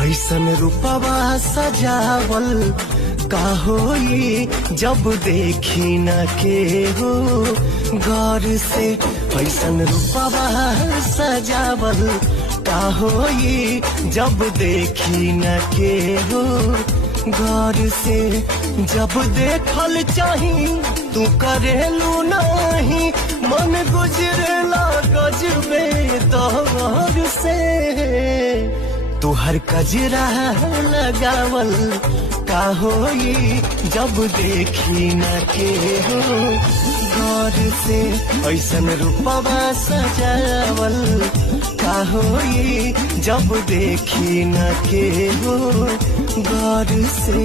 ऐसन रूपवा सजावल का होई जब देखी न के हो गौर से। ऐसन रूपवा सजावल का होई जब देखी न के हो गौर से। जब देखल चाही तू करेलू नहीं, मन गुजरेला गजबे दौर से। तुहर कजरा लगावल का होई जब देखी न के हो गौर से। ऐसन रूपवा सजावल का होई जब देखी न के हो गौर से।